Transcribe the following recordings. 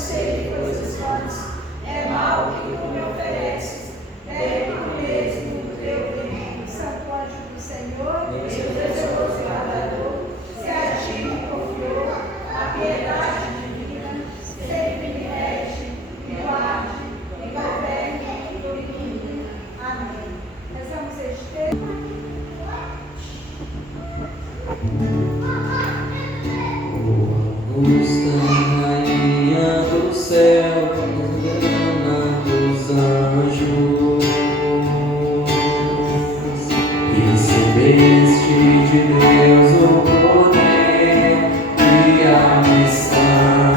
cheio de coisas vãs, é mal que tu me ofereces, bebe tu mesmo o teu veneno. Santo anjo do Senhor, meu Deus guardador, se a ti me confiou a piedade divina, sempre me rege, me guarde, me governe por mim. Amém. Rezamos este texto. Augusta rainha do céu, soberana dos anjos, recebeste de Deus o poder e a missão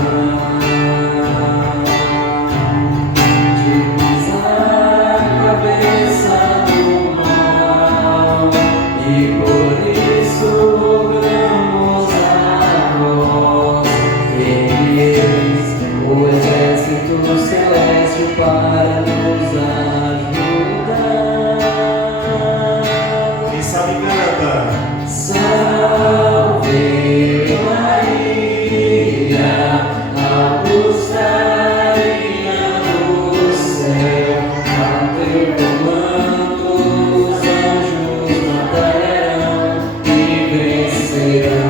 de pisar a cabeça do mal, e por isso rogamos a vós, o exército celeste, para nos ajudar. Quem sabe canta. Salve Maria, augusta rainha do céu, ao teu comando os anjos batalharão e vencerão.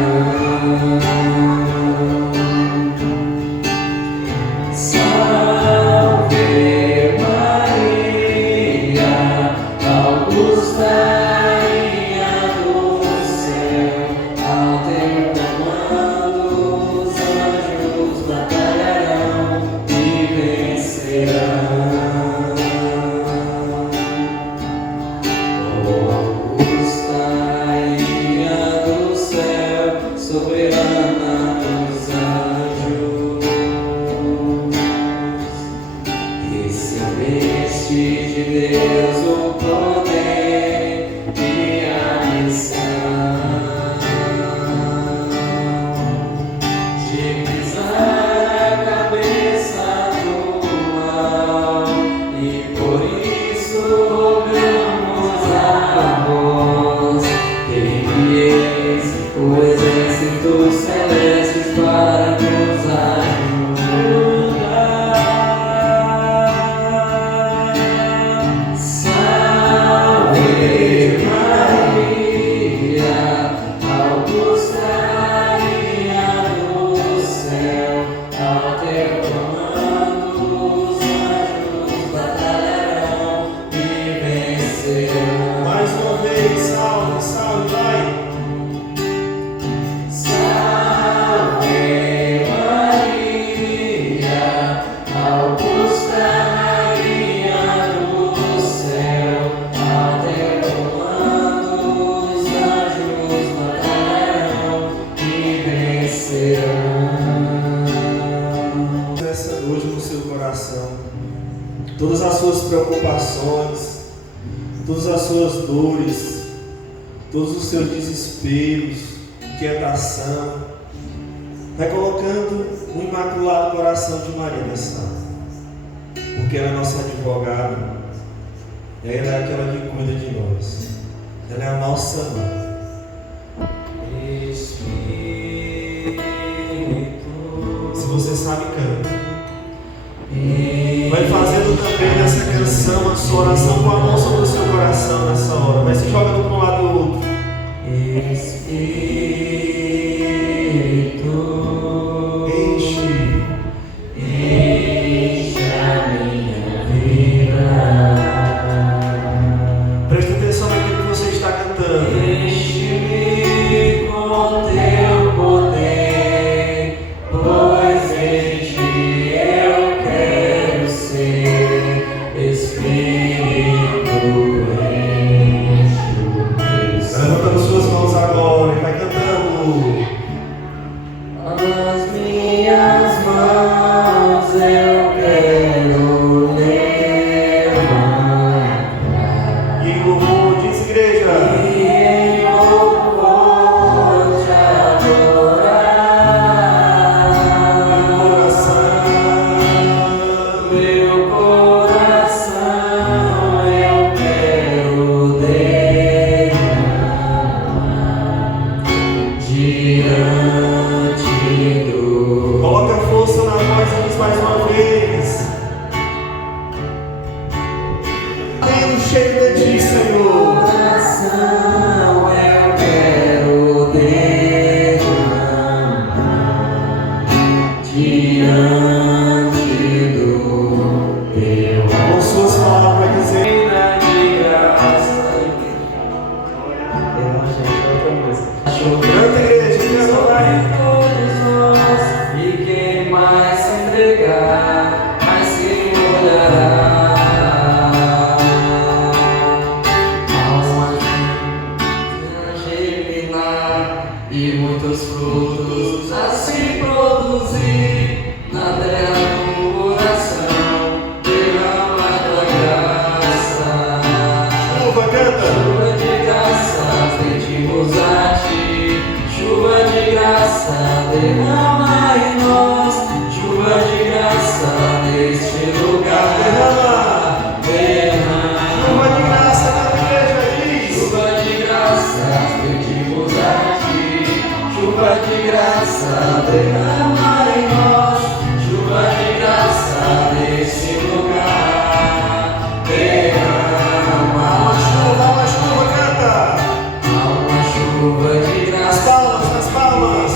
Salve Maria, augusta rainha do céu, ao teu comando os anjos batalharão e vencerão. Oh, augusta rainha do céu, soberana dos anjos, recebeste de Deus o poder e a missão de pisar a cabeça do mal, e por isso rogamos a vós, que envieis o exército celeste para nos ajudar. Salve Maria, augusta rainha do céu, ao teu comando os anjos batalharão e vencerão. Mais uma vez, salve, salve, vai. Salve Maria, augusta rainha do céu, ao teu comando os anjos batalharão e vencerão. Essa hoje no seu coração, todas as suas preocupações, todas as suas dores, todos os seus desesperos, inquietação, vai colocando no imaculado coração de Maria nessa hora, porque ela é nossa advogada, ela é aquela que cuida de nós, ela é a nossa mãe. Se você sabe, canta. Vai fazendo também nessa canção a sua oração com a mão sobre o seu coração nessa hora. Vai se jogando para um lado e outro. Espírito, enche a minha vida. Preste atenção naquilo que você está cantando. Enche-me com teu poder, pois em ti eu quero ser. Espírito, enche-me. Levantando suas mãos agora e vai cantando. diante do teu Com suas palavras vai dizer. reino de graça. Canta, igreja, canta lá. Todos nós, e quem mais se entregar, mais se molhará. Alma germinar e muitos frutos a se produzir na terra do coração, derrama a tua graça. Chuva, canta. Chuva de graça, pedimos a ti. Chuva de graça, derrama em nós. Chuva de graça neste lugar. Derrama. Derrama. Chuva de graça na igreja, diz. Chuva de graça, pedimos a ti. Chuva de graça, derrama em nós. Chuva de graça neste lugar. Derrama. Uma chuva, canta. Há uma chuva de graça. Nas palmas.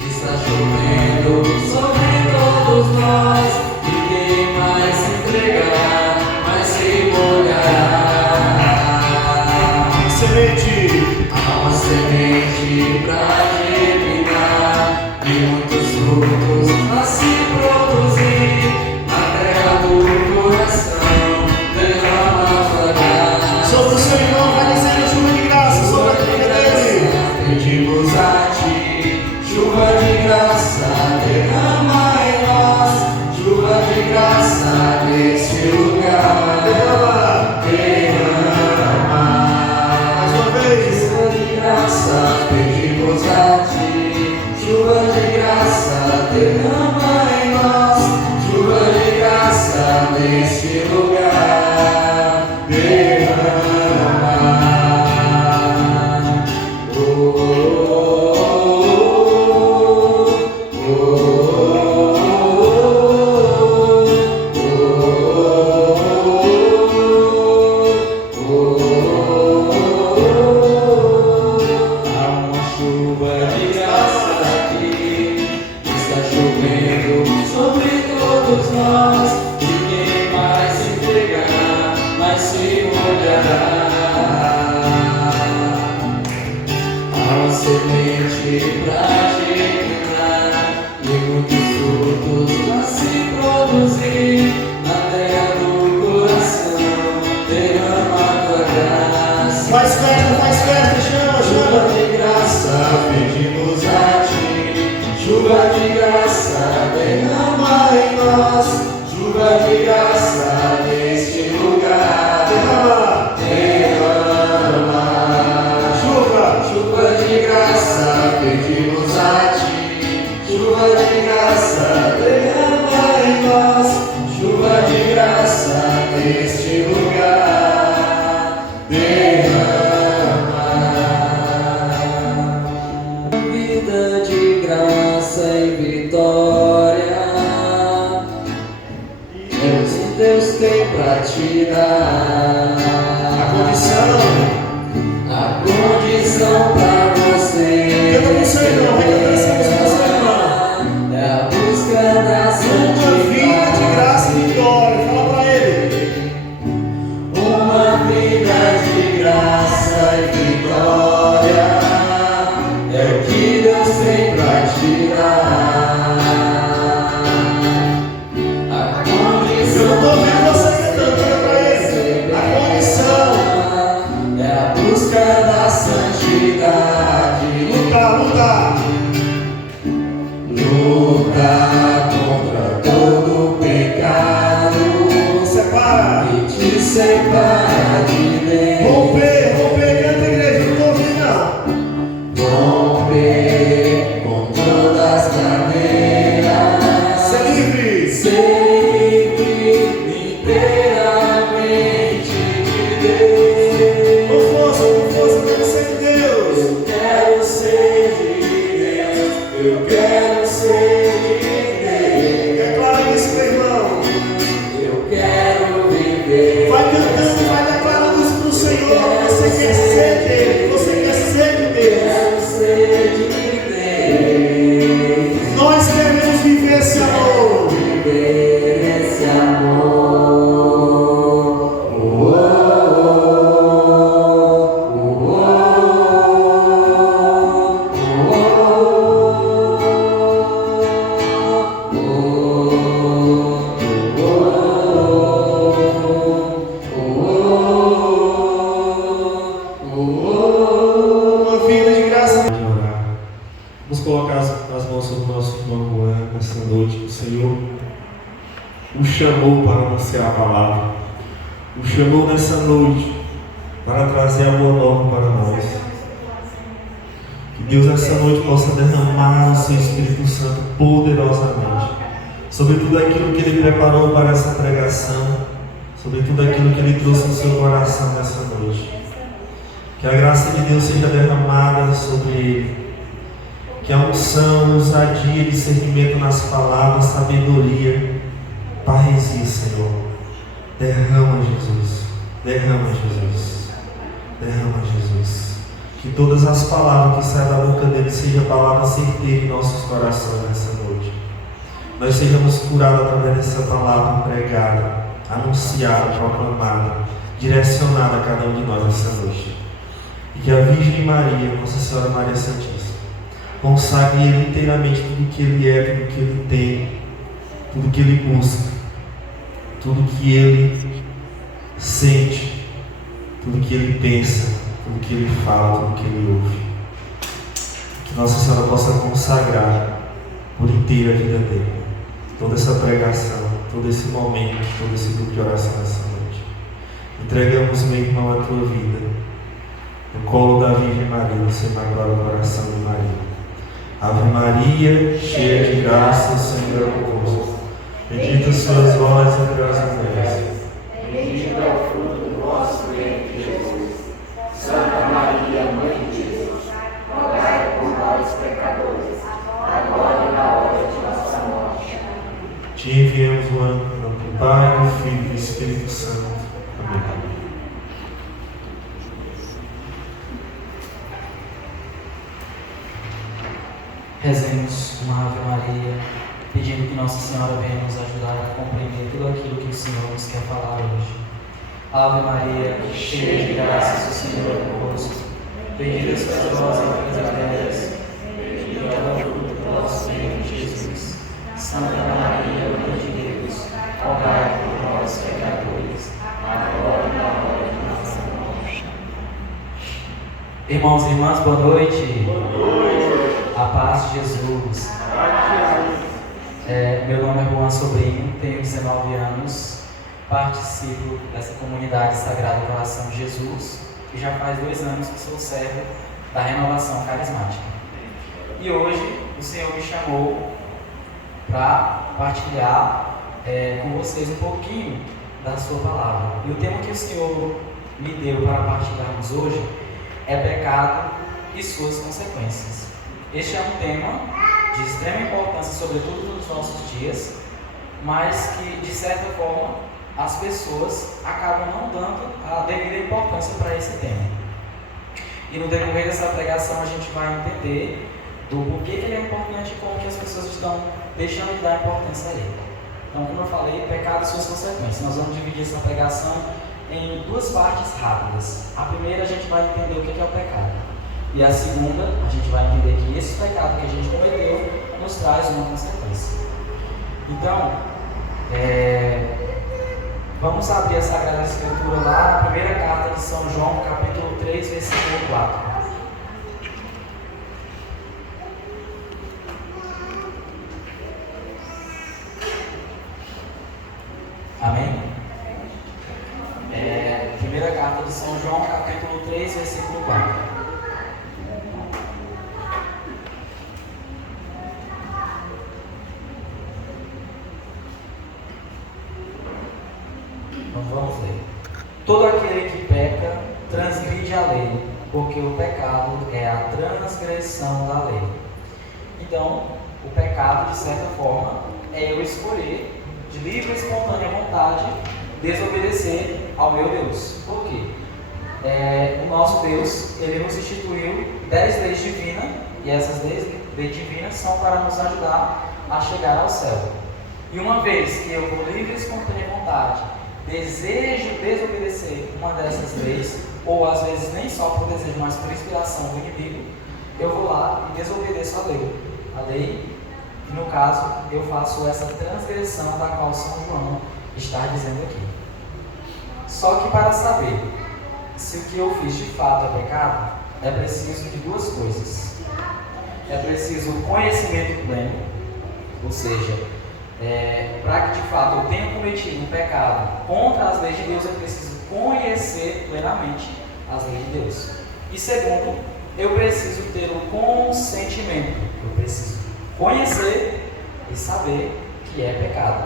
Está chovendo sobre todos nós, e quem mais se entregar, mais se molhará. Semente. Há uma semente pra germinar e muitos frutos a se produzir na terra do coração. Derrama a tua graça. Sobre o seu irmão vai descendo chuva de graça sobre a vida dele. Pedimos a ti, chuva de graça, derrama em nós. Chuva de graça neste lugar. Derrama. Derrama. Mais uma vez. Chuva de graça, pedimos a ti. Chuva de graça, derrama em nós. Chuva de graça neste lugar. Derrama. Há uma chuva de graça aqui, está chovendo sobre todos nós, e quem mais se entregar, mais se molhará. Há uma semente pra germinar e muitos frutos a se produzir na terra do coração. Derrama a tua graça. Faz festa, chama, Chuva chama. de graça, pedimos a ti. Chuva de graça, derrama em nós. Chuva de graça neste lugar. Derrama. Derrama. Chuva. Chuva de graça, pedimos a ti. Chuva de graça, derrama em nós. Chuva de graça neste lugar. Derrama. Vida de graça e vitória, Deus tem pra te dar. A condição pra você. Canta com seu irmão, vai cantando essa música com seu irmão. É a busca da Uma vida de graça e vitória. Fala pra ele. Uma vida de graça e vitória é o que Deus tem pra te dar. A Eu não tô condição vendo você cantando, canta pra ele. A condição. é a busca da santidade. Lutar. Lutar contra todo pecado Separa. e te separa de Deus. Romper, canta, igreja. Não tô ouvindo, não. Romper com todas as cadeias. Ser livre. Ser livre inteiramente de Deus. Com força, quero ser de Deus. Eu quero ser de Deus. Eu quero ser de Deus. Declara isso, meu irmão. Eu quero viver. Vai cantando, vai declarando isso pro Senhor. Você quer ser dele. Você quer ser de Deus. Quero ser de Deus. Nós queremos viver esse amor. Senhor o chamou para anunciar a palavra, o chamou nessa noite para trazer a boa nova para nós. Que Deus nessa noite possa derramar o seu Espírito Santo poderosamente sobre tudo aquilo que Ele preparou para essa pregação, sobre tudo aquilo que Ele trouxe no seu coração nessa noite. Que a graça de Deus seja derramada sobre Ele, que a unção, ousadia, discernimento nas palavras, sabedoria, parresia, Senhor. Derrama, Jesus, derrama, Jesus, derrama, Jesus. Que todas as palavras que saem da boca dele sejam palavras certeiras em nossos corações nessa noite. Nós sejamos curados através dessa palavra pregada, anunciada, proclamada, direcionada a cada um de nós nessa noite. E que a Virgem Maria, Nossa Senhora Maria Santíssima, consagre Ele inteiramente tudo que Ele é, tudo que Ele tem, tudo que Ele busca, tudo que Ele sente, tudo que Ele pensa, tudo que Ele fala, tudo que Ele ouve. Que Nossa Senhora possa consagrar por inteira a vida dele, toda essa pregação, todo esse momento, todo esse grupo de oração nessa noite. Entregamos, meu irmão, a tua vida no colo da Virgem Maria, no seu imaculado coração de Maria. Ave Maria, cheia de graça, o Senhor é convosco. Bendita sois vós entre as mulheres. Bendito é o fruto do vosso ventre, Jesus. Santa Maria, Mãe de Deus, rogai por nós, pecadores, agora e na hora de nossa morte. Te enviamos o anjo, em nome do Pai, do Filho e do Espírito Santo. Amém. Rezemos uma Ave Maria, pedindo que Nossa Senhora venha nos ajudar a compreender tudo aquilo que o Senhor nos quer falar hoje. Ave Maria, cheia de graças, o Senhor é convosco. Bendita sois vós entre as mulheres, bendito é o fruto do vosso ventre, Jesus. Santa Maria, Mãe de Deus, rogai por nós, pecadores, agora e na hora de nossa morte. Irmãos e irmãs, boa noite. Boa noite. A paz de Jesus. Meu nome é Juan Sobrinho, tenho 19 anos, participo dessa comunidade Sagrado Coração de Jesus, que já faz 2 anos que sou servo da Renovação Carismática. E hoje o Senhor me chamou para partilhar com vocês um pouquinho da sua palavra. E o tema que o Senhor me deu para partilharmos hoje é pecado e suas consequências. Este é um tema de extrema importância, sobretudo nos nossos dias, mas que, de certa forma, as pessoas acabam não dando a devida importância para esse tema. E no decorrer dessa pregação a gente vai entender do porquê que ele é importante e como que as pessoas estão deixando de dar importância a ele. Então, como eu falei, pecado e suas consequências. Nós vamos dividir essa pregação em 2 partes rápidas. A primeira a gente vai entender o que é o pecado. E a segunda, a gente vai entender que esse pecado que a gente cometeu nos traz uma consequência. Então, vamos abrir a Sagrada Escritura lá na primeira carta de São João, capítulo 3, versículo 4. Amém? Primeira carta de São João, capítulo 3, versículo 4. Vamos ler. Todo aquele que peca transgride a lei, porque o pecado é a transgressão da lei. Então, o pecado, de certa forma, é eu escolher, de livre e espontânea vontade, desobedecer ao meu Deus. Por quê? O nosso Deus, Ele nos instituiu 10 leis divinas, e essas leis divinas são para nos ajudar a chegar ao céu. E uma vez que eu, por livre e espontânea vontade, desejo desobedecer uma dessas leis, ou às vezes nem só por desejo, mas por inspiração do inimigo, eu vou lá e desobedeço a lei. A lei, que no caso, eu faço essa transgressão da qual São João está dizendo aqui. Só que para saber se o que eu fiz de fato é pecado, é preciso de 2 coisas. É preciso conhecimento pleno, ou seja, fato eu tenha cometido um pecado contra as leis de Deus, eu preciso conhecer plenamente as leis de Deus. E segundo, eu preciso ter o consentimento. Eu preciso conhecer e saber que é pecado.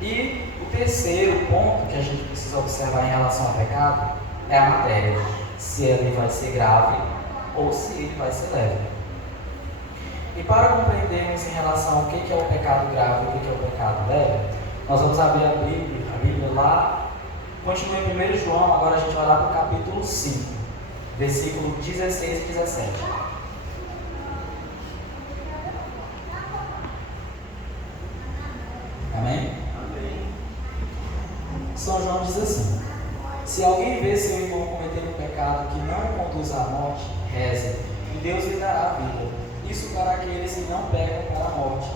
E o terceiro ponto que a gente precisa observar em relação ao pecado é a matéria. Se ele vai ser grave ou se ele vai ser leve. E para compreendermos em relação ao que é o pecado grave e o que é o pecado leve, nós vamos abrir a Bíblia lá, continua em 1 João, agora a gente vai lá para o capítulo 5, versículo 16 e 17. Amém? São João diz assim: se alguém vê seu irmão cometer um pecado que não o conduz à morte, reze, e Deus lhe dará a vida. Isso para aqueles que não pecam para a morte.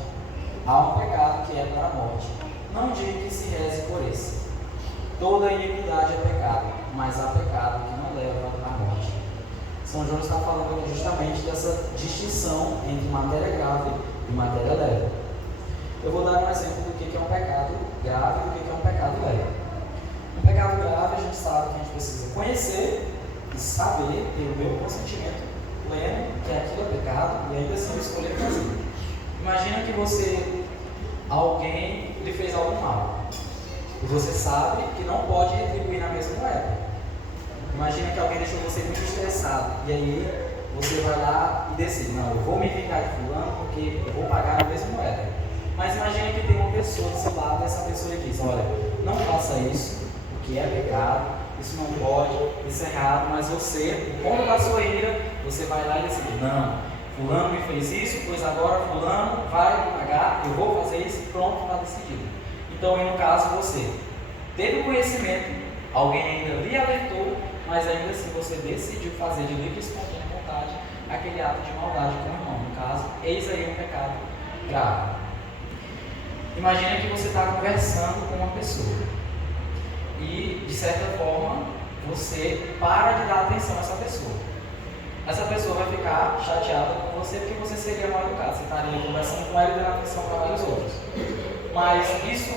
Há um pecado que é para a morte. Não diga que se reze por esse. Toda iniquidade é pecado, mas há pecado que não leva à morte. São João está falando justamente dessa distinção entre matéria grave e matéria leve. Eu vou dar um exemplo do que é um pecado grave e do que é um pecado leve. Um pecado grave, a gente sabe que a gente precisa conhecer e saber, ter o meu consentimento pleno que aquilo é pecado e ainda assim escolher fazer. Imagina que alguém lhe fez algo mal e você sabe que não pode retribuir na mesma moeda. Imagina que alguém deixou você muito estressado e aí você vai lá e decide: não, eu vou me vingar de fulano porque eu vou pagar na mesma moeda. Mas imagina que tem uma pessoa do seu lado e essa pessoa diz: olha, não faça isso porque é pecado, isso não pode, isso é errado, mas você, como da sua ira, você vai lá e decide: não, fulano me fez isso, pois agora fulano vai me pagar, eu vou fazer isso, pronto, está decidido. Então, no caso, você teve o conhecimento, alguém ainda lhe alertou, mas ainda assim você decidiu fazer de livre e espontânea vontade aquele ato de maldade com o irmão. No caso, eis aí um pecado grave. Imagina que você está conversando com uma pessoa e, de certa forma, você para de dar atenção a essa pessoa. Essa pessoa vai ficar chateada com você porque você seria mal educado. Você estaria conversando com ela e dando atenção para vários outros. Mas isso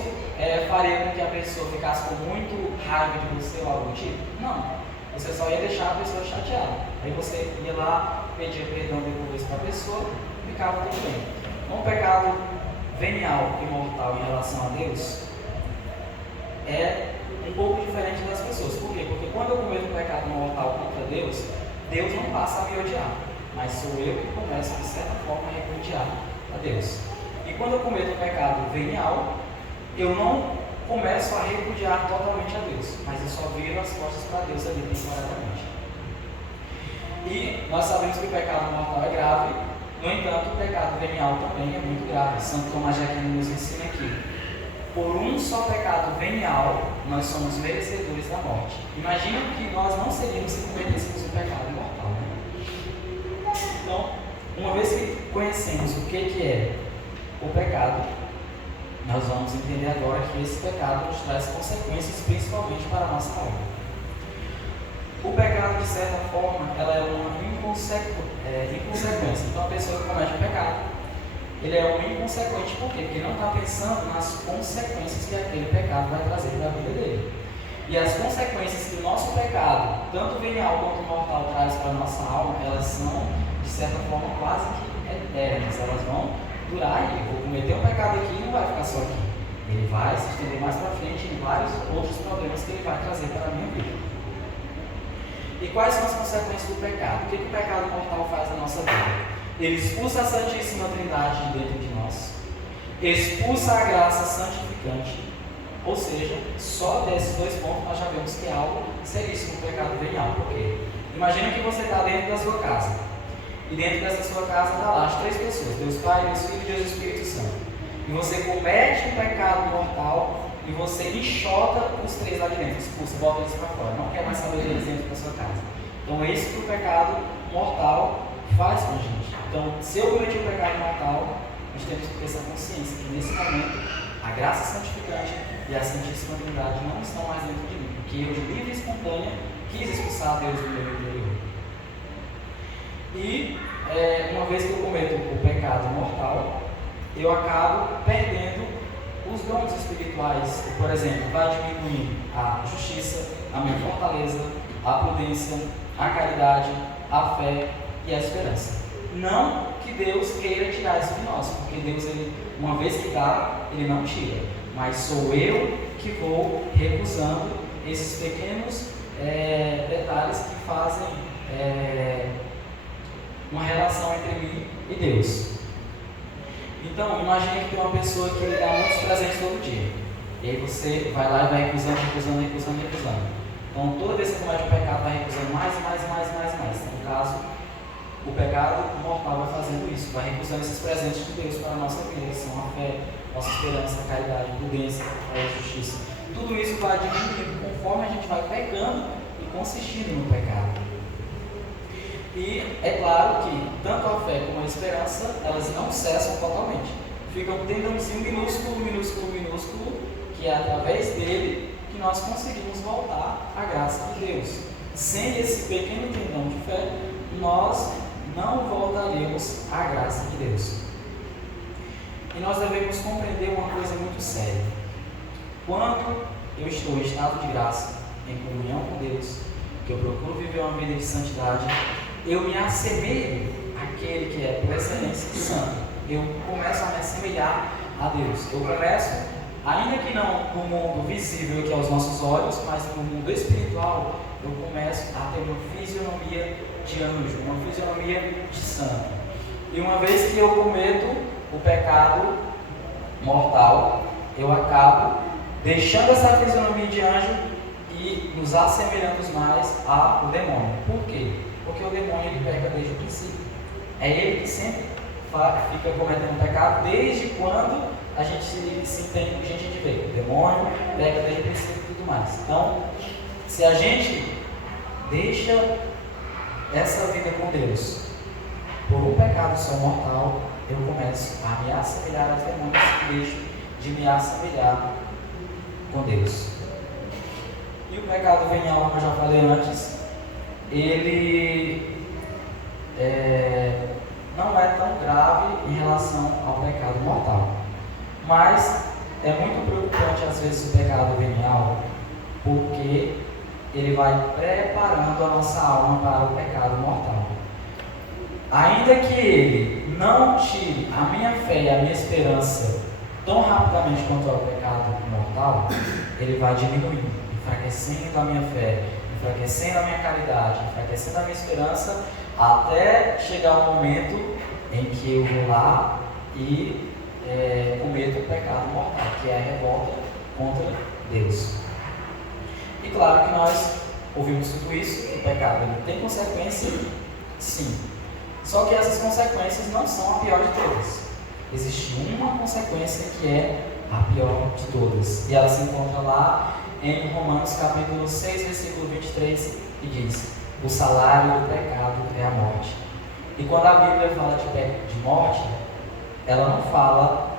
faria com que a pessoa ficasse com muito raiva de você ou algo do tipo? Não. Você só ia deixar a pessoa chateada. Aí você ia lá, pedia perdão depois para a pessoa e ficava tudo bem. Um pecado venial e mortal em relação a Deus é um pouco diferente das pessoas. Por quê? Porque quando eu cometo um pecado mortal contra Deus, Deus não passa a me odiar, mas sou eu que começo, de certa forma, a repudiar a Deus. E quando eu cometo um pecado venial, eu não começo a repudiar totalmente a Deus, mas eu só viro as costas para Deus ali temporariamente. E nós sabemos que o pecado mortal é grave, no entanto, o pecado venial também é muito grave. Santo Tomás de Aquino nos ensina aqui: por um só pecado venial, nós somos merecedores da morte. Imagina que nós não seríamos se cometêssemos um pecado mortal. Né? Então, uma vez que conhecemos o que é o pecado, nós vamos entender agora que esse pecado nos traz consequências, principalmente para a nossa alma. O pecado, de certa forma, ela é uma inconsequência. Então, a pessoa que comete um pecado, ele é um inconsequente. Por quê? Porque não está pensando nas consequências que aquele pecado vai trazer para a vida dele. E as consequências que o nosso pecado, tanto venial quanto mortal, traz para a nossa alma, elas são, de certa forma, quase que eternas. Elas vão durar e vou cometer um pecado aqui e não vai ficar só aqui. Ele vai se estender mais para frente em vários outros problemas que ele vai trazer para a minha vida. E quais são as consequências do pecado? O que o pecado mortal faz na nossa vida? Ele expulsa a Santíssima Trindade de dentro de nós, expulsa a graça santificante, ou seja, só desses dois pontos nós já vemos que é algo seríssimo o pecado venial. Por quê? Imagina que você está dentro da sua casa, e dentro dessa sua casa está lá as três pessoas: Deus Pai, Deus Filho e Deus Espírito Santo. E você comete um pecado mortal e você enxota os três lá de dentro, expulsa, bota eles para fora, não quer mais saber deles dentro da sua casa. Então é isso que o pecado mortal faz com a gente. Então, se eu cometi um pecado mortal, nós temos que ter essa consciência que nesse momento a graça santificante e a Santíssima Trindade não estão mais dentro de mim, porque eu, de livre e espontânea, quis expulsar Deus do meu interior. E uma vez que eu cometo o pecado mortal, eu acabo perdendo os dons espirituais, por exemplo, vai diminuindo a justiça, a minha fortaleza, a prudência, a caridade, a fé e a esperança. Não que Deus queira tirar isso de nós, porque Deus, ele, uma vez que dá, Ele não tira. Mas sou eu que vou recusando esses pequenos detalhes que fazem uma relação entre mim e Deus. Então, imagine que tem uma pessoa que lhe dá muitos presentes todo dia. E aí você vai lá e vai recusando. Então, toda vez que você comete um pecado, vai recusando mais. Então, no caso, o pecado mortal vai fazendo isso, vai recusando esses presentes de Deus para a nossa vida, que são a fé, nossa esperança, a caridade, a prudência, a justiça. Tudo isso vai diminuindo conforme a gente vai pecando e consistindo no pecado. E é claro que tanto a fé como a esperança, elas não cessam totalmente. Fica um tendãozinho minúsculo, que é através dele que nós conseguimos voltar à graça de Deus. Sem esse pequeno tendão de fé, nós não voltaremos à graça de Deus. E nós devemos compreender uma coisa muito séria. Quando eu estou em estado de graça, em comunhão com Deus, que eu procuro viver uma vida de santidade, eu me assemelho àquele que é por excelência santo. Eu começo a me assemelhar a Deus. Eu começo, ainda que não no mundo visível que é aos nossos olhos, mas no mundo espiritual, eu começo a ter uma fisionomia de anjo, uma fisionomia de santo. E uma vez que eu cometo o pecado mortal, eu acabo deixando essa fisionomia de anjo e nos assemelhando mais ao demônio. Por quê? Porque o demônio, ele peca desde o princípio. É ele que sempre fica cometendo pecado desde quando a gente se entende por gente de ver. O demônio peca desde o princípio e tudo mais. Então, se a gente deixa essa vida com Deus por um pecado só mortal, eu começo a me assemelhar aos demônios e deixo de me assemelhar com Deus. E o pecado venial, como eu já falei antes, ele não é tão grave em relação ao pecado mortal. Mas é muito preocupante às vezes o pecado venial, porque ele vai preparando a nossa alma para o pecado mortal. Ainda que ele não tire a minha fé e a minha esperança tão rapidamente quanto ao pecado mortal, ele vai diminuindo, enfraquecendo a minha fé, enfraquecendo a minha caridade, enfraquecendo a minha esperança, até chegar o momento em que eu vou lá e cometo o pecado mortal, que é a revolta contra Deus. E claro que nós ouvimos tudo isso, que o pecado ele tem consequência, sim. Só que essas consequências não são a pior de todas. Existe uma consequência que é a pior de todas. E ela se encontra lá em Romanos capítulo 6, versículo 23, e diz: o salário do pecado é a morte. E quando a Bíblia fala de morte, ela não fala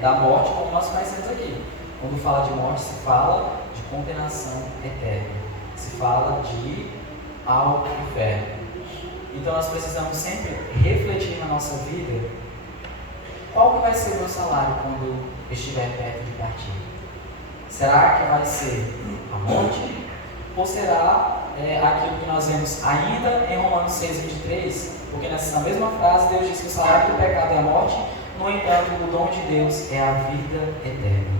da morte como nós conhecemos aqui. Quando fala de morte, se fala de condenação eterna. Se fala de ir ao inferno. Então nós precisamos sempre refletir na nossa vida qual que vai ser o meu salário quando estiver perto de partir. Será que vai ser a morte? Ou será aquilo que nós vemos ainda em Romanos 6,23? Porque nessa mesma frase Deus diz que o salário do pecado é a morte, no entanto o dom de Deus é a vida eterna.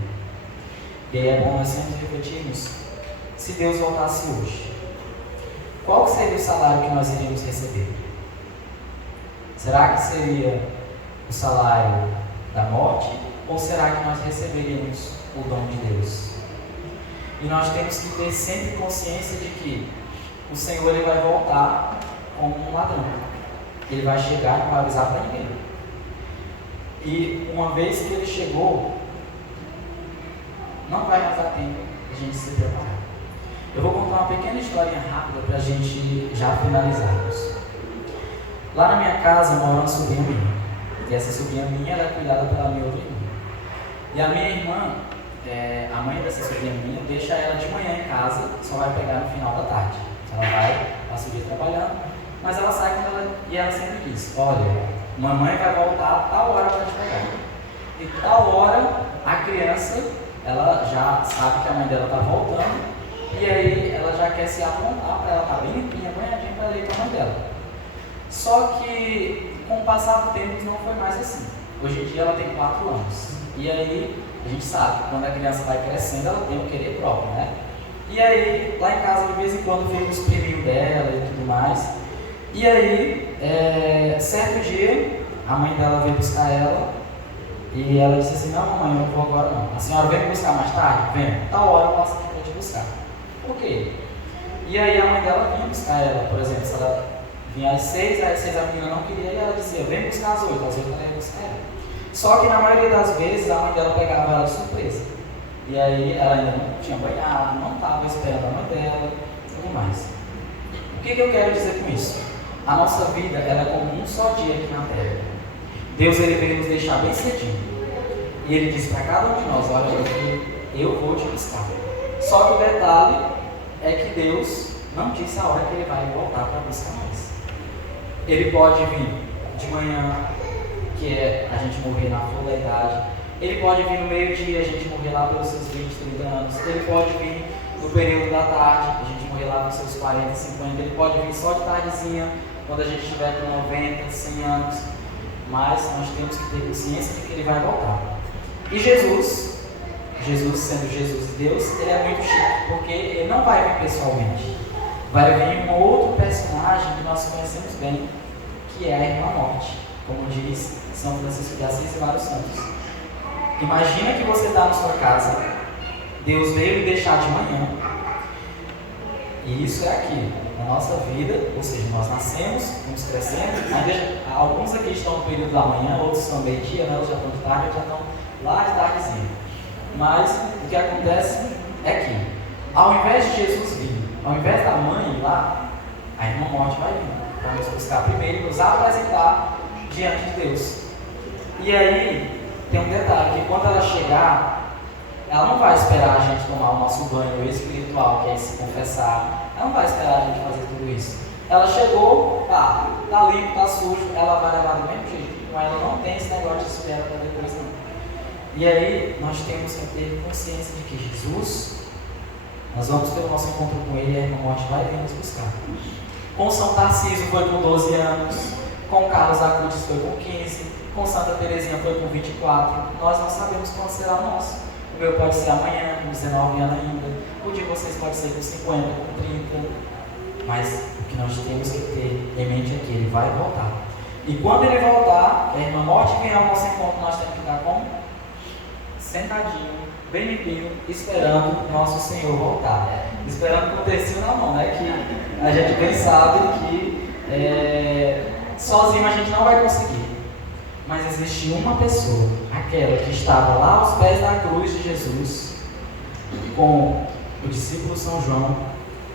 E aí é bom nós sempre refletirmos, se Deus voltasse hoje, qual seria o salário que nós iríamos receber? Será que seria o salário da morte? Ou será que nós receberíamos o dom de Deus? E nós temos que ter sempre consciência de que o Senhor ele vai voltar como um ladrão. Ele vai chegar e não vai avisar para ninguém. E uma vez que ele chegou, não vai mais dar tempo de a gente se preparar. Eu vou contar uma pequena historinha rápida para a gente já finalizarmos. Lá na minha casa mora uma sobrinha minha. E essa sobrinha minha ela é cuidada pela minha outra irmã. E a minha irmã, a mãe dessa sobrinha minha, deixa ela de manhã em casa, só vai pegar no final da tarde. Ela vai, passa o dia trabalhando, mas ela sai quando ela... E ela sempre diz: olha, mamãe vai voltar a tal hora para te pegar. E tal hora a criança, ela já sabe que a mãe dela está voltando, e aí ela já quer se aprontar para ela estar bem limpinha, banhadinha para ela ir para a mãe dela. Só que com o passar do tempo não foi mais assim. Hoje em dia ela tem 4 anos. E aí a gente sabe que quando a criança vai crescendo ela tem o querer próprio, né? E aí lá em casa de vez em quando vem os priminhos dela e tudo mais. E aí, certo dia, a mãe dela veio buscar ela e ela disse assim: não, mamãe, eu não vou agora não. A senhora vem me buscar mais tarde? Vem, tal hora eu passo aqui para te buscar. Por quê? E aí a mãe dela vinha buscar ela, por exemplo, se ela vinha às 6, às 6 a menina não queria e ela dizia: vem buscar às 8, às 8 ela ia buscar ela. Só que na maioria das vezes a mãe dela pegava ela de surpresa. E aí ela ainda não tinha banhado, não estava esperando a mãe dela e tudo mais. O que eu quero dizer com isso? A nossa vida ela é como um só dia aqui na Terra. Deus ele veio nos deixar bem cedinho. E ele disse para cada um de nós: olha, meu filho, eu vou te buscar. Só que o detalhe é que Deus não disse a hora que ele vai voltar para buscar nós. Ele pode vir de manhã, que é a gente morrer na flor da idade. Ele pode vir no meio-dia, a gente morrer lá pelos seus 20, 30 anos. Ele pode vir no período da tarde, a gente morrer lá nos seus 40, 50. Ele pode vir só de tardezinha, quando a gente estiver com 90, 100 anos. Mas nós temos que ter consciência de que ele vai voltar. E Jesus sendo Jesus e Deus, ele é muito chique, porque ele não vai vir pessoalmente. Vai vir um outro personagem que nós conhecemos bem, que é a Irmã Morte, como diz São Francisco de Assis e vários santos. Imagina que você está na sua casa, Deus veio lhe deixar de manhã, e isso é aqui, na nossa vida, ou seja, nós nascemos, vamos crescendo, ainda, alguns aqui estão no período da manhã, outros são meio-dia, né, outros já estão de tarde, outros já estão lá de tardezinha. Mas o que acontece é que, ao invés de Jesus vir, ao invés da mãe ir lá, a Irmã Morte vai vir para nos buscar primeiro e nos apresentar diante de Deus. E aí, tem um detalhe, que quando ela chegar, ela não vai esperar a gente tomar o nosso banho espiritual, que é se confessar. Ela não vai esperar a gente fazer tudo isso. Ela chegou, tá limpo, tá sujo, ela vai levar do mesmo jeito. Mas ela não tem esse negócio de espera para depois não. E aí, nós temos que ter consciência de que Jesus, nós vamos ter o nosso encontro com ele e a Irmã Morte vai vir nos buscar. Com São Tarcísio foi com 12 anos, com Carlos Acutis foi com 15, com Santa Teresinha foi com 24. Nós não sabemos quando será o nosso. O meu pode ser amanhã, com 19 anos ainda. O de vocês pode ser com 50, com 30. Mas o que nós temos que ter em mente é que ele vai voltar. E quando ele voltar, que a Irmã Morte vier ao nosso encontro, nós temos que estar como? Sentadinho, bem limpinho, esperando nosso Senhor voltar. Esperando com o tercinho na mão, né? Que a gente bem sabe que sozinho a gente não vai conseguir. Mas existe uma pessoa, aquela que estava lá aos pés da cruz de Jesus, com o discípulo São João,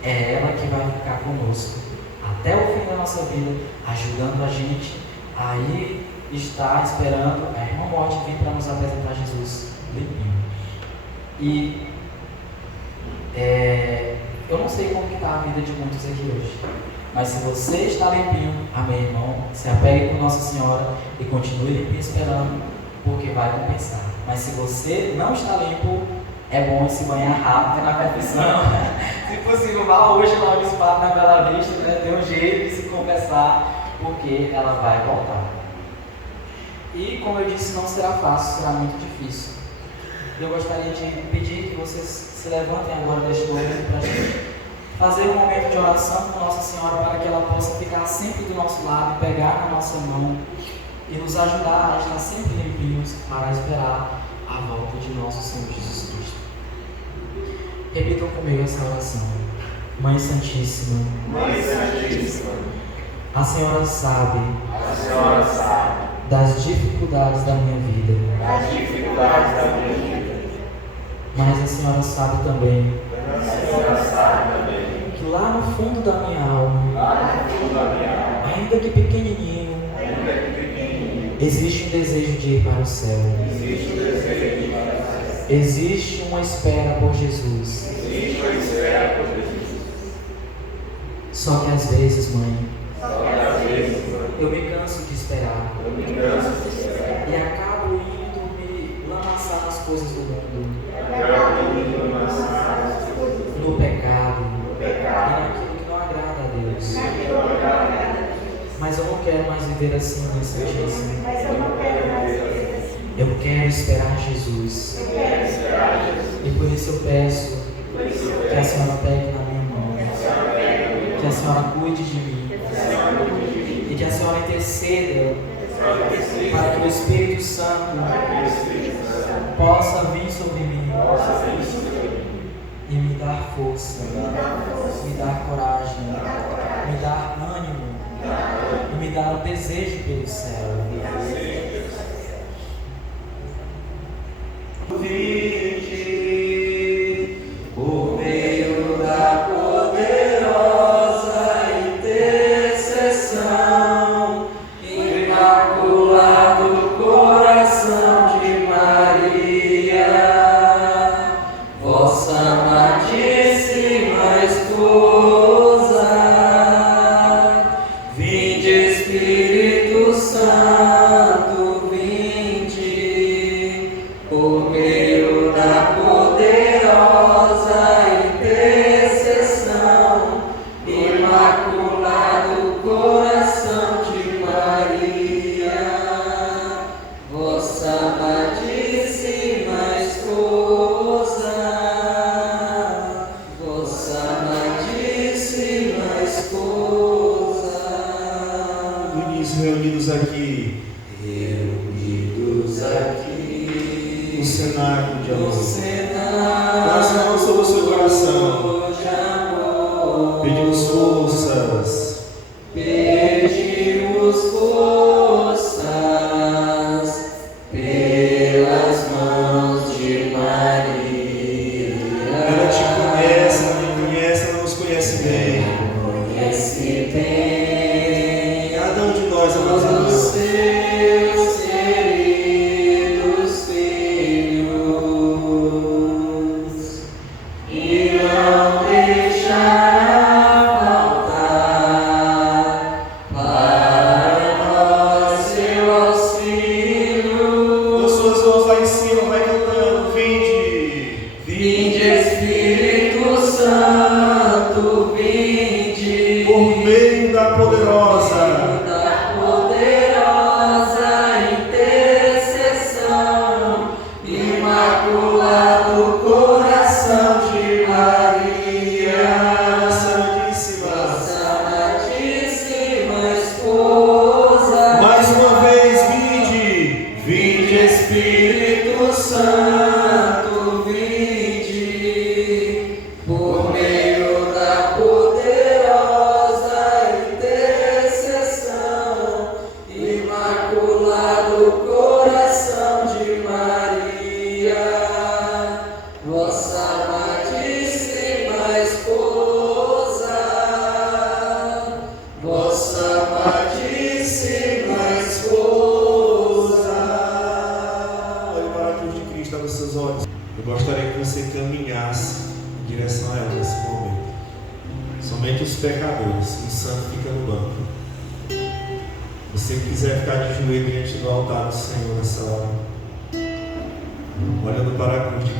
é ela que vai ficar conosco até o fim da nossa vida, ajudando a gente a ir estar esperando a Irmã Morte vir para nos apresentar Jesus limpinho. E eu não sei como está a vida de muitos aqui hoje, mas se você está limpinho, amém, irmão, se apegue com Nossa Senhora e continue limpinho esperando, porque vai compensar. Mas se você não está limpo, é bom se banhar rápido na confissão. Se possível, vá hoje lá no Espaço na Bela Vista, né? Dê um jeito de se confessar, porque ela vai voltar. E como eu disse, não será fácil, será muito difícil. Eu gostaria de pedir que vocês se levantem agora neste momento para a gente fazer um momento de oração com Nossa Senhora, para que ela possa ficar sempre do nosso lado, pegar na nossa mão e nos ajudar a estar sempre limpinhos para esperar a volta de nosso Senhor Jesus Cristo. Repitam comigo essa oração. Mãe Santíssima, a Senhora sabe das dificuldades da minha vida. Mas a Senhora sabe também que lá no fundo da minha alma, ainda que pequenininho, existe um desejo de ir para o céu. Existe uma espera por Jesus. Só que às vezes, mãe, eu me canso de esperar. E acabo indo me lançar nas coisas do mundo, no pecado e naquilo que não agrada a Deus. Mas eu não quero mais viver assim nesse dia. Eu quero esperar Jesus. E por isso eu peço que a senhora pegue na minha mão, que a senhora cuide de mim e que a senhora interceda para que o Espírito Santo possa vir sobre mim e me dar força, me dar coragem, me dar ânimo e me dar o desejo pelo céu. Vinde por meio da poderosa intercessão, imaculado coração de Maria, vossa amadíssima esposa. Vinde, Espírito Santo, vinde por meio da poderosa intercessão, imaculado coração de Maria, vossa amadíssima esposa, vossa amadíssima esposa. No início, reunidos aqui no cenáculo de amor, nós falamos sobre o seu coração, pedimos forças, pelas mãos de Maria. ela te conhece, ela me conhece, ela nos conhece bem. Conhece bem Cada um de nós, amados os irmãos, seus queridos filhos e não deixará faltar para nós seu auxílio. com suas mãos lá em cima, vai cantando, vinde. Vinde, Espírito Santo, vinde Por meio da poderosa intercessão, imaculado coração de Maria, Santíssima. nossa amadíssima esposa. Mais uma vez, vinde. Vinde, Espírito Santo, vinde por meio da poderosa intercessão, imaculado coração de Maria, vossa amadíssima esposa, vossa amadíssima esposa. Olhe para a cruz de Cristo nos seus olhos. Eu gostaria que você caminhasse em direção a ela nesse momento. Somente os pecadores, o santo fica no banco. Você que quiser ficar de joelho diante do altar do Senhor nessa hora, olhando para a cruz de